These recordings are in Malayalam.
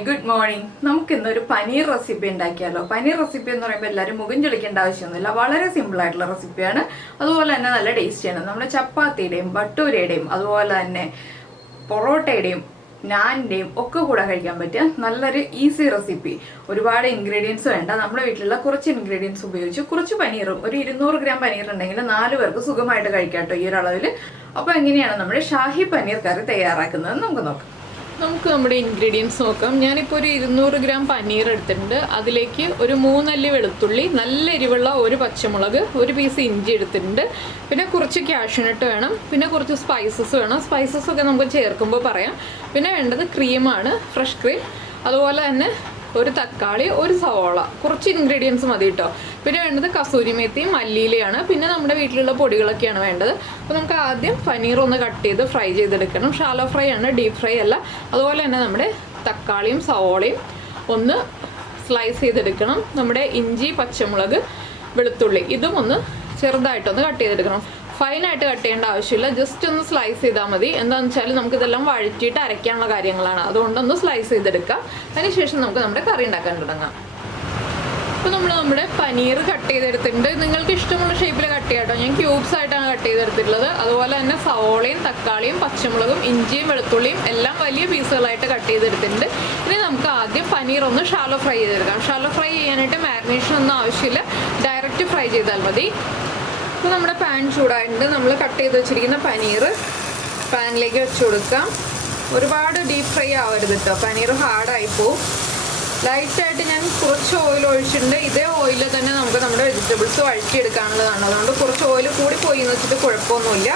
Hi good morning. നമുക്ക് ഇന്നൊരു പനീർ റെസിപ്പി ഉണ്ടാക്കിയാലോ. പനീർ റെസിപ്പി എന്ന് പറയുമ്പോൾ എല്ലാവരും മുഖം ചൊളിക്കേണ്ട ആവശ്യമൊന്നുമില്ല. വളരെ സിമ്പിൾ ആയിട്ടുള്ള റെസിപ്പിയാണ്. അതുപോലെ തന്നെ നല്ല ടേസ്റ്റിയാണ്. നമ്മുടെ ചപ്പാത്തിയുടെയും ബട്ടൂരയുടെയും അതുപോലെ തന്നെ പൊറോട്ടയുടെയും നാനിൻ്റെയും ഒക്കെ കൂടെ കഴിക്കാൻ പറ്റിയ നല്ലൊരു ഈസി റെസിപ്പി. ഒരുപാട് ഇൻഗ്രീഡിയൻസ് വേണ്ട. നമ്മുടെ വീട്ടിലുള്ള കുറച്ച് ഇൻഗ്രീഡിയൻസ് ഉപയോഗിച്ച് കുറച്ച് പനീറും ഒരു 200 ഗ്രാം പനീർ ഉണ്ടെങ്കിൽ 4 പേർക്ക് സുഖമായിട്ട് കഴിക്കാം കേട്ടോ ഈ ഒരു അളവിൽ. അപ്പോൾ എങ്ങനെയാണ് നമ്മുടെ ഷാഹി പനീർ കറി തയ്യാറാക്കുന്നത് നമുക്ക് നോക്കാം. നമുക്ക് നമ്മുടെ ഇൻഗ്രീഡിയൻസ് നോക്കാം. ഞാനിപ്പോൾ ഒരു 200 ഗ്രാം പനീർ എടുത്തിട്ടുണ്ട്. അതിലേക്ക് ഒരു 3 അല്ലി വെളുത്തുള്ളി, നല്ല എരിവുള്ള ഒരു പച്ചമുളക്, ഒരു പീസ് ഇഞ്ചി എടുത്തിട്ടുണ്ട്. പിന്നെ കുറച്ച് കാഷ്യൂനട്ട് വേണം. പിന്നെ കുറച്ച് സ്പൈസസ് വേണം. സ്പൈസസ് ഒക്കെ നമുക്ക് ചേർക്കുമ്പോൾ പറയാം. പിന്നെ വേണ്ടത് ക്രീമാണ്, ഫ്രഷ് ക്രീം. അതുപോലെ തന്നെ ഒരു തക്കാളി, ഒരു സവോള, കുറച്ച് ഇൻഗ്രീഡിയൻസ് മതി കേട്ടോ. പിന്നെ വേണ്ടത് കസൂരി മേത്തിയും മല്ലിയിലയാണ്. പിന്നെ നമ്മുടെ വീട്ടിലുള്ള പൊടികളൊക്കെയാണ് വേണ്ടത്. അപ്പോൾ നമുക്ക് ആദ്യം പനീർ ഒന്ന് കട്ട് ചെയ്ത് ഫ്രൈ ചെയ്തെടുക്കണം. ഷാലോ ഫ്രൈ ആണ്, ഡീപ്പ് ഫ്രൈ അല്ല. അതുപോലെ തന്നെ നമ്മുടെ തക്കാളിയും സവോളയും ഒന്ന് സ്ലൈസ് ചെയ്തെടുക്കണം. നമ്മുടെ ഇഞ്ചി, പച്ചമുളക്, വെളുത്തുള്ളി ഇതും ഒന്ന് ചെറുതായിട്ടൊന്ന് കട്ട് ചെയ്തെടുക്കണം. ഫൈനായിട്ട് കട്ട് ചെയ്യേണ്ട ആവശ്യമില്ല, ജസ്റ്റ് ഒന്ന് സ്ലൈസ് ചെയ്താൽ മതി. എന്താണെന്ന് വെച്ചാൽ നമുക്കിതെല്ലാം വഴറ്റിയിട്ട് അരയ്ക്കാനുള്ള കാര്യങ്ങളാണ്. അതുകൊണ്ടൊന്ന് സ്ലൈസ് ചെയ്തെടുക്കാം. അതിനുശേഷം നമുക്ക് നമ്മുടെ കറി ഉണ്ടാക്കാൻ തുടങ്ങാം. അപ്പോൾ നമ്മുടെ പനീർ കട്ട് ചെയ്തെടുത്തിട്ടുണ്ട്. നിങ്ങൾക്ക് ഇഷ്ടമുള്ള ഷേപ്പിൽ കട്ട് ചെയ്യാം കേട്ടോ. ഞാൻ ക്യൂബ്സ് ആയിട്ടാണ് കട്ട് ചെയ്തെടുത്തിട്ടുള്ളത്. അതുപോലെ തന്നെ സവോളയും തക്കാളിയും പച്ചമുളകും ഇഞ്ചിയും വെളുത്തുള്ളിയും എല്ലാം വലിയ പീസുകളായിട്ട് കട്ട് ചെയ്തെടുത്തിട്ടുണ്ട്. ഇനി നമുക്ക് ആദ്യം പനീർ ഒന്ന് ഷാലോ ഫ്രൈ ചെയ്തെടുക്കാം. ഷാലോ ഫ്രൈ ചെയ്യാനായിട്ട് മാരിനേഷൻ ഒന്നും ആവശ്യമില്ല, ഡയറക്റ്റ് ഫ്രൈ ചെയ്താൽ മതി. ഇപ്പോൾ നമ്മുടെ പാൻ ചൂടായിട്ടുണ്ട്. നമ്മൾ കട്ട് ചെയ്ത് വെച്ചിരിക്കുന്ന പനീർ പാനിലേക്ക് വെച്ച് കൊടുക്കാം. ഒരുപാട് ഡീപ്പ് ഫ്രൈ ആവരുത് കേട്ടോ, പനീർ ഹാർഡായി പോവും. ലൈറ്റായിട്ട് ഞാൻ കുറച്ച് ഓയിൽ ഒഴിച്ചിട്ടുണ്ട്. ഇതേ ഓയിലിൽ തന്നെ നമുക്ക് നമ്മുടെ വെജിറ്റബിൾസ് വഴറ്റിയെടുക്കാനുള്ളതാണ്. അതുകൊണ്ട് കുറച്ച് ഓയിൽ കൂടി പോയി എന്ന് വെച്ചിട്ട് കുഴപ്പമൊന്നുമില്ല.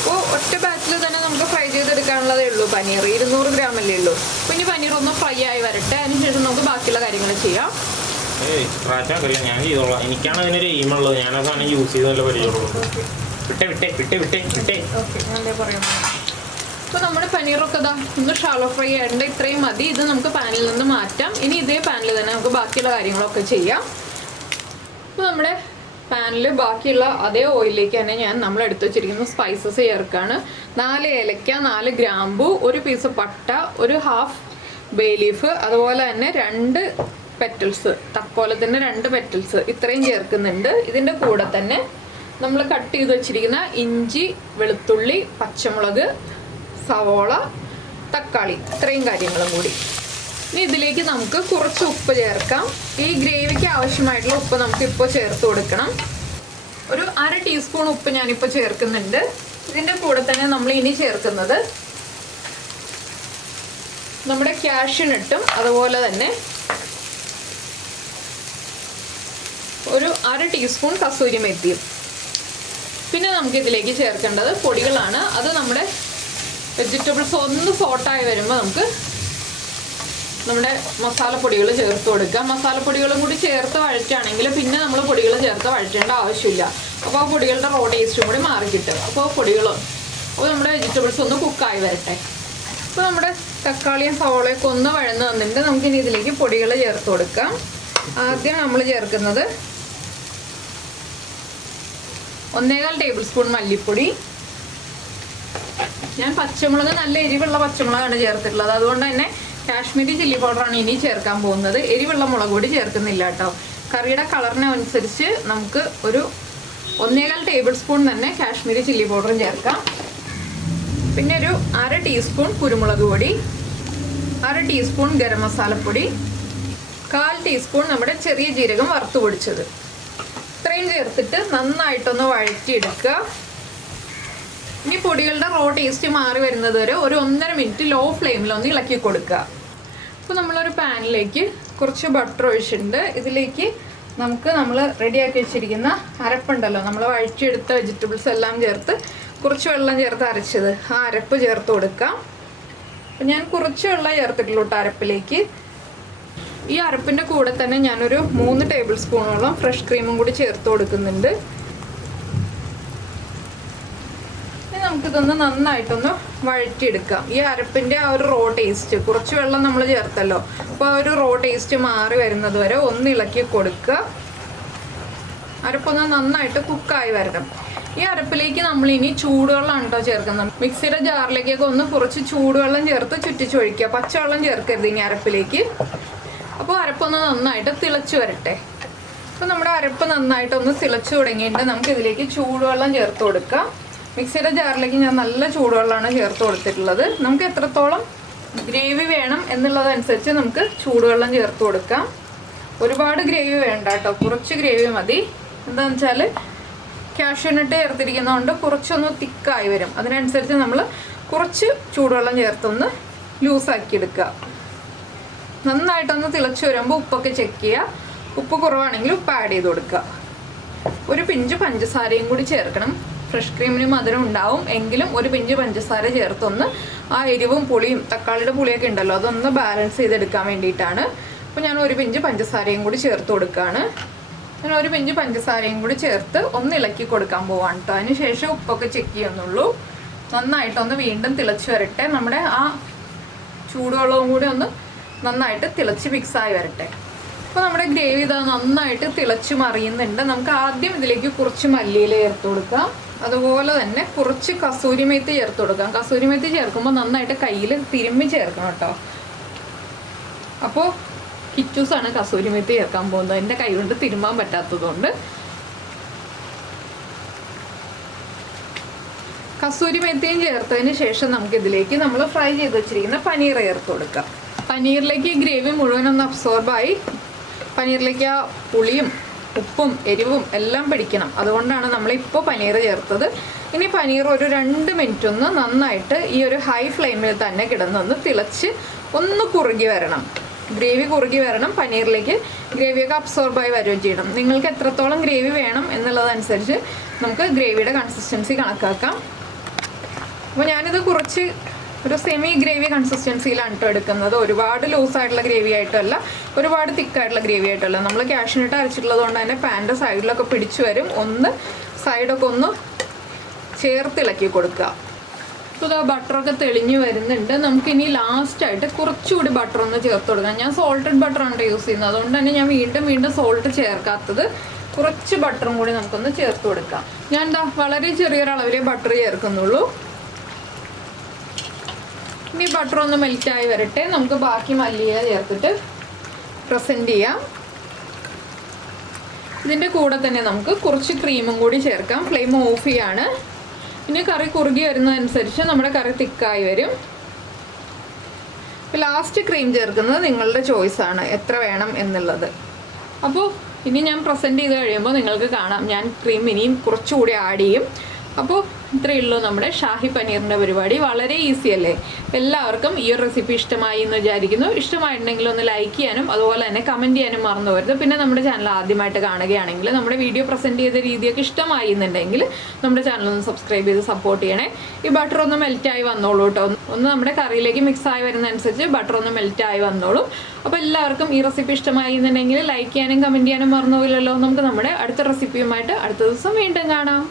അപ്പോൾ ഒറ്റ ബാച്ചിൽ തന്നെ നമുക്ക് ഫ്രൈ ചെയ്തെടുക്കാനുള്ളതേ ഉള്ളൂ. പനീർ 200 ഗ്രാം അല്ലേ ഉള്ളൂ. അപ്പോൾ ഇനി പനീർ ഒന്ന് ഫ്രൈ ആയി വരട്ടെ. അതിനുശേഷം നമുക്ക് ബാക്കിയുള്ള കാര്യങ്ങൾ ചെയ്യാം. ഞാൻ ചെയ്തോളാം. എനിക്കാണ് അതിനൊരു എയിമുള്ളത്. ഞാനതാണ് യൂസ് ചെയ്തല്ല പരിചയമുള്ളൂ. അപ്പോൾ നമ്മുടെ പനീറൊക്കെ ഇതാ ഒന്ന് ഷാലോ ഫ്രൈ ആയിട്ടുണ്ട്. ഇത്രയും മതി. ഇത് നമുക്ക് പാനിൽ നിന്ന് മാറ്റാം. ഇനി ഇതേ പാനിൽ തന്നെ നമുക്ക് ബാക്കിയുള്ള കാര്യങ്ങളൊക്കെ ചെയ്യാം. അപ്പോൾ നമ്മുടെ പാനിൽ ബാക്കിയുള്ള അതേ ഓയിലിലേക്ക് തന്നെ നമ്മൾ എടുത്തു വെച്ചിരിക്കുന്ന സ്പൈസസ് ചേർക്കുകയാണ്. 4 ഏലക്ക, 4 ഗ്രാമ്പു, ഒരു പീസ് പട്ട, ഒരു ഹാഫ് ബേ ലീഫ്, അതുപോലെ തന്നെ 2 പെറ്റൽസ്, തക്കോലത്തിൻ്റെ 2 പെറ്റൽസ് ഇത്രയും ചേർക്കുന്നുണ്ട്. ഇതിൻ്റെ കൂടെ തന്നെ നമ്മൾ കട്ട് ചെയ്ത് വെച്ചിരിക്കുന്ന ഇഞ്ചി, വെളുത്തുള്ളി, പച്ചമുളക്, സവോള, തക്കാളി ഇത്രയും കാര്യങ്ങളും കൂടി. ഇനി ഇതിലേക്ക് നമുക്ക് കുറച്ച് ഉപ്പ് ചേർക്കാം. ഈ ഗ്രേവിക്ക് ആവശ്യമായിട്ടുള്ള ഉപ്പ് നമുക്ക് ഇപ്പോൾ ചേർത്ത് കൊടുക്കണം. ഒരു 1/2 ടീസ്പൂൺ ഉപ്പ് ഞാനിപ്പോൾ ചേർക്കുന്നുണ്ട്. ഇതിൻ്റെ കൂടെ തന്നെ നമ്മൾ ഇനി ചേർക്കുന്നത് നമ്മുടെ കാഷ്യൂനട്ടും അതുപോലെ തന്നെ ഒരു 1/2 ടീസ്പൂൺ കസൂരി മേത്തിയും. പിന്നെ നമുക്കിതിലേക്ക് ചേർക്കേണ്ടത് പൊടികളാണ്. അത് നമ്മുടെ വെജിറ്റബിൾസ് ഒന്ന് സോട്ടായി വരുമ്പോൾ നമുക്ക് നമ്മുടെ മസാലപ്പൊടികൾ ചേർത്ത് കൊടുക്കുക. മസാലപ്പൊടികളും കൂടി ചേർത്ത് വഴറ്റുകയാണെങ്കിൽ പിന്നെ നമ്മൾ പൊടികൾ ചേർത്ത് വഴറ്റേണ്ട ആവശ്യമില്ല. അപ്പോൾ ആ പൊടികളുടെ റോ ടേസ്റ്റും കൂടി മാറി കിട്ടും. അപ്പോൾ നമ്മുടെ വെജിറ്റബിൾസ് ഒന്ന് കുക്കായി വരട്ടെ. അപ്പോൾ നമ്മുടെ തക്കാളിയും സവോളയൊക്കെ ഒന്ന് വഴന്ന് വന്നിട്ട് നമുക്കിനി ഇതിലേക്ക് പൊടികൾ ചേർത്ത് കൊടുക്കാം. ആദ്യം നമ്മൾ ചേർക്കുന്നത് 1.25 ടേബിൾ സ്പൂൺ മല്ലിപ്പൊടി. ഞാൻ പച്ചമുളക് നല്ല എരിവുള്ള പച്ചമുളകാണ് ചേർത്തിട്ടുള്ളത്. അതുകൊണ്ട് തന്നെ കാശ്മീരി ചില്ലി പൗഡറാണ് ഇനി ചേർക്കാൻ പോകുന്നത്. എരിവുള്ള മുളക് പൊടി ചേർക്കുന്നില്ല കേട്ടോ. കറിയുടെ കളറിനനുസരിച്ച് നമുക്ക് ഒരു 1.25 ടേബിൾ സ്പൂൺ തന്നെ കാശ്മീരി ചില്ലി പൗഡറും ചേർക്കാം. പിന്നെ ഒരു 1/2 ടീസ്പൂൺ കുരുമുളക് പൊടി, 1/2 ടീസ്പൂൺ ഗരം മസാലപ്പൊടി, 1/4 ടീസ്പൂൺ നമ്മുടെ ചെറിയ ജീരകം വറുത്ത് പൊടിച്ചത് ഇത്രയും ചേർത്തിട്ട് നന്നായിട്ടൊന്ന് വഴറ്റിയെടുക്കുക. ഇനി പൊടികളുടെ റോ ടേസ്റ്റ് മാറി വരുന്നത് വരെ ഒരു 1.5 മിനിറ്റ് ലോ ഫ്ലെയിമിൽ ഒന്ന് ഇളക്കി കൊടുക്കുക. അപ്പോൾ നമ്മളൊരു പാനിലേക്ക് കുറച്ച് ബട്ടർ ഒഴിച്ചിട്ടുണ്ട്. ഇതിലേക്ക് നമ്മൾ റെഡിയാക്കി വെച്ചിരിക്കുന്ന അരപ്പുണ്ടല്ലോ, നമ്മൾ വഴറ്റിയെടുത്ത വെജിറ്റബിൾസ് എല്ലാം ചേർത്ത് കുറച്ച് വെള്ളം ചേർത്ത് അരച്ചത്, ആ അരപ്പ് ചേർത്ത് കൊടുക്കാം. അപ്പം ഞാൻ കുറച്ച് വെള്ളം ചേർത്തിട്ടുള്ളൂ അരപ്പിലേക്ക്. ഈ അരപ്പിൻ്റെ കൂടെ തന്നെ ഞാനൊരു 3 ടേബിൾ സ്പൂണോളം ഫ്രഷ് ക്രീമും കൂടി ചേർത്ത് കൊടുക്കുന്നുണ്ട്. നമുക്കിതൊന്ന് നന്നായിട്ടൊന്ന് വഴറ്റിയെടുക്കാം. ഈ അരപ്പിൻ്റെ ആ ഒരു റോ ടേസ്റ്റ്, കുറച്ച് വെള്ളം നമ്മൾ ചേർത്തല്ലോ, അപ്പോൾ ആ ഒരു റോ ടേസ്റ്റ് മാറി വരുന്നത് വരെ ഒന്ന് ഇളക്കി കൊടുക്കുക. അരപ്പൊന്ന് നന്നായിട്ട് കുക്കായി വരണം. ഈ അരപ്പിലേക്ക് നമ്മൾ ഇനി ചൂടുവെള്ളമാണ് കേട്ടോ ചേർക്കുന്നത്. മിക്സിയുടെ ജാറിലേക്കൊക്കെ ഒന്ന് കുറച്ച് ചൂടുവെള്ളം ചേർത്ത് ചുറ്റിച്ചൊഴിക്കുക. പച്ചവെള്ളം ചേർക്കരുത് ഇനി അരപ്പിലേക്ക്. അപ്പോൾ അരപ്പൊന്ന് നന്നായിട്ട് തിളച്ച് വരട്ടെ. അപ്പോൾ നമ്മുടെ അരപ്പ് നന്നായിട്ടൊന്ന് തിളച്ച് തുടങ്ങിയിട്ട് നമുക്ക് ഇതിലേക്ക് ചൂടുവെള്ളം ചേർത്ത് കൊടുക്കാം. മിക്സിയുടെ ജാറിലേക്ക് ഞാൻ നല്ല ചൂടുവെള്ളമാണ് ചേർത്ത് കൊടുത്തിട്ടുള്ളത്. നമുക്ക് എത്രത്തോളം ഗ്രേവി വേണം എന്നുള്ളതനുസരിച്ച് നമുക്ക് ചൂടുവെള്ളം ചേർത്ത് കൊടുക്കാം. ഒരുപാട് ഗ്രേവി വേണ്ട കേട്ടോ, കുറച്ച് ഗ്രേവി മതി. എന്താണെന്ന് വെച്ചാൽ കാഷ്യൂനട്ട് ചേർത്തിരിക്കുന്നതുകൊണ്ട് കുറച്ചൊന്ന് തിക്കായി വരും. അതിനനുസരിച്ച് നമ്മൾ കുറച്ച് ചൂടുവെള്ളം ചേർത്തൊന്ന് ലൂസാക്കി എടുക്കുക. നന്നായിട്ടൊന്ന് തിളച്ച് വരുമ്പോൾ ഉപ്പൊക്കെ ചെക്ക് ചെയ്യുക. ഉപ്പ് കുറവാണെങ്കിൽ ഉപ്പ് ആഡ് ചെയ്ത് കൊടുക്കുക. ഒരു പിഞ്ച് പഞ്ചസാരയും കൂടി ചേർക്കണം. ഫ്രഷ് ക്രീമിന് മധുരം ഉണ്ടാവും എങ്കിലും ഒരു പിഞ്ച് പഞ്ചസാര ചേർത്തൊന്ന് ആ എരിവും പുളിയും തക്കാളിയുടെ പുളിയൊക്കെ ഉണ്ടല്ലോ അതൊന്ന് ബാലൻസ് ചെയ്തെടുക്കാൻ വേണ്ടിയിട്ടാണ്. അപ്പോൾ ഞാൻ ഒരു പിഞ്ച് പഞ്ചസാരയും കൂടി ചേർത്ത് കൊടുക്കുകയാണ്. ഞാൻ ഒരു പിഞ്ച് പഞ്ചസാരയും കൂടി ചേർത്ത് ഒന്ന് ഇളക്കി കൊടുക്കാൻ പോവാണ് കേട്ടോ. അതിന് ശേഷം ഉപ്പൊക്കെ ചെക്ക് ചെയ്യുന്നുള്ളൂ. നന്നായിട്ടൊന്ന് വീണ്ടും തിളച്ച് വരട്ടെ. നമ്മുടെ ആ ചൂടുവെള്ളവും കൂടി ഒന്ന് നന്നായിട്ട് തിളച്ച് മിക്സായി വരട്ടെ. അപ്പോൾ നമ്മുടെ ഗ്രേവി ഇതാ നന്നായിട്ട് തിളച്ച് മറിയുന്നുണ്ട്. നമുക്ക് ആദ്യം ഇതിലേക്ക് കുറച്ച് മല്ലിയില ചേർത്ത് കൊടുക്കാം. അതുപോലെ തന്നെ കുറച്ച് കസൂരി മേത്തി ചേർത്ത് കൊടുക്കാം. കസൂരി മേത്തി ചേർക്കുമ്പോൾ നന്നായിട്ട് കയ്യിൽ തിരുമ്മി ചേർക്കണം കേട്ടോ. അപ്പോൾ കിച്ചൂസാണ് കസൂരി മേത്തി ചേർക്കാൻ പോകുന്നത്. എൻ്റെ കൈ കൊണ്ട് തിരുമ്മാൻ പറ്റാത്തതുകൊണ്ട്. കസൂരി മേത്തിയും ചേർത്തതിന് ശേഷം നമുക്കിതിലേക്ക് നമ്മൾ ഫ്രൈ ചെയ്ത് വെച്ചിരിക്കുന്ന പനീർ ചേർത്ത് കൊടുക്കാം. പനീറിലേക്ക് ഗ്രേവി മുഴുവനൊന്ന് അബ്സോർബായി പനീറിലേക്ക് ആ പുളിയും ഉപ്പും എരിവും എല്ലാം പിടിക്കണം. അതുകൊണ്ടാണ് നമ്മളിപ്പോൾ പനീർ ചേർത്തത്. ഇനി പനീർ ഒരു 2 മിനിറ്റ് ഒന്ന് നന്നായിട്ട് ഈ ഒരു ഹൈ ഫ്ലെയിമിൽ തന്നെ കിടന്നൊന്ന് തിളച്ച് ഒന്ന് കുറുകി വരണം. ഗ്രേവി കുറുകി വരണം. പനീറിലേക്ക് ഗ്രേവിയൊക്കെ അബ്സോർബായി വരികയും ചെയ്യണം. നിങ്ങൾക്ക് എത്രത്തോളം ഗ്രേവി വേണം എന്നുള്ളതനുസരിച്ച് നമുക്ക് ഗ്രേവിയുടെ കൺസിസ്റ്റൻസി കണക്കാക്കാം. അപ്പോൾ ഞാനിത് കുറച്ച് ഒരു സെമി ഗ്രേവി കൺസിസ്റ്റൻസിയിലാണ് കേട്ടോ എടുക്കുന്നത്. ഒരുപാട് ലൂസായിട്ടുള്ള ഗ്രേവി ആയിട്ടല്ല, ഒരുപാട് തിക്കായിട്ടുള്ള ഗ്രേവി ആയിട്ടല്ല. നമ്മൾ കാഷ്യൂനട്ട് അരച്ചിട്ടുള്ളത് കൊണ്ട് തന്നെ പാൻ്റെ സൈഡിലൊക്കെ പിടിച്ചു വരും. ഒന്ന് സൈഡൊക്കെ ഒന്ന് ചേർത്തിളക്കി കൊടുക്കുക. അപ്പോൾ ഇതാ ബട്ടറൊക്കെ തെളിഞ്ഞ് വരുന്നുണ്ട്. നമുക്കിനി ലാസ്റ്റായിട്ട് കുറച്ചുകൂടി ബട്ടർ ഒന്ന് ചേർത്ത് കൊടുക്കാം. ഞാൻ സോൾട്ടഡ് ബട്ടറാണ് യൂസ് ചെയ്യുന്നത്. അതുകൊണ്ട് തന്നെ ഞാൻ വീണ്ടും സോൾട്ട് ചേർക്കാത്തത്. കുറച്ച് ബട്ടറും കൂടി നമുക്കൊന്ന് ചേർത്ത് കൊടുക്കാം. ഞാൻ എന്താ വളരെ ചെറിയൊരളവിലേ ബട്ടർ ചേർക്കുന്നുള്ളൂ. ഇനി ബട്ടർ ഒന്ന് മെൽറ്റായി വരട്ടെ. നമുക്ക് ബാക്കി മല്ലിയില ചേർത്തിട്ട് പ്രസൻറ്റ് ചെയ്യാം. ഇതിൻ്റെ കൂടെ തന്നെ നമുക്ക് കുറച്ച് ക്രീമും കൂടി ചേർക്കാം. ഫ്ലെയിം ഓഫ് ചെയ്യാണ്. ഇനി കറി കുറുകി വരുന്നതനുസരിച്ച് നമ്മുടെ കറി തിക്കായി വരും. ലാസ്റ്റ് ക്രീം ചേർക്കുന്നത് നിങ്ങളുടെ ചോയ്സാണ് എത്ര വേണം എന്നുള്ളത്. അപ്പോൾ ഇനി ഞാൻ പ്രസൻറ്റ് ചെയ്ത് കഴിയുമ്പോൾ നിങ്ങൾക്ക് കാണാം ഞാൻ ക്രീം ഇനിയും കുറച്ചുകൂടി ആഡ് ചെയ്യും. അപ്പോൾ ഇത്രയേ ഉള്ളൂ നമ്മുടെ ഷാഹി പനീറിൻ്റെ പരിപാടി. വളരെ ഈസി അല്ലേ? എല്ലാവർക്കും ഈ ഒരു റെസിപ്പി ഇഷ്ടമായി എന്ന് വിചാരിക്കുന്നു. ഇഷ്ടമായിട്ടുണ്ടെങ്കിൽ ഒന്ന് ലൈക്ക് ചെയ്യാനും അതുപോലെ തന്നെ കമൻറ്റ് ചെയ്യാനും മറന്നു പോകരുത്. പിന്നെ നമ്മുടെ ചാനൽ ആദ്യമായിട്ട് കാണുകയാണെങ്കിൽ നമ്മുടെ വീഡിയോ പ്രസൻറ്റ് ചെയ്ത രീതിയൊക്കെ ഇഷ്ടമായി എന്നുണ്ടെങ്കിൽ നമ്മുടെ ചാനൽ ഒന്ന് സബ്സ്ക്രൈബ് ചെയ്ത് സപ്പോർട്ട് ചെയ്യണേ. ഈ ബട്ടർ ഒന്ന് മെൽറ്റായി വന്നോളൂ കേട്ടോ. ഒന്ന് നമ്മുടെ കറിയിലേക്ക് മിക്സായി വരുന്നതനുസരിച്ച് ബട്ടർ ഒന്ന് മെൽറ്റായി വന്നോളും. അപ്പോൾ എല്ലാവർക്കും ഈ റെസിപ്പി ഇഷ്ടമായി എന്നുണ്ടെങ്കിൽ ലൈക്ക് ചെയ്യാനും കമൻറ്റ് ചെയ്യാനും മറന്നു പോയില്ലല്ലോ. നമുക്ക് നമ്മുടെ അടുത്ത റെസിപ്പിയുമായിട്ട് അടുത്ത ദിവസം വീണ്ടും കാണാം.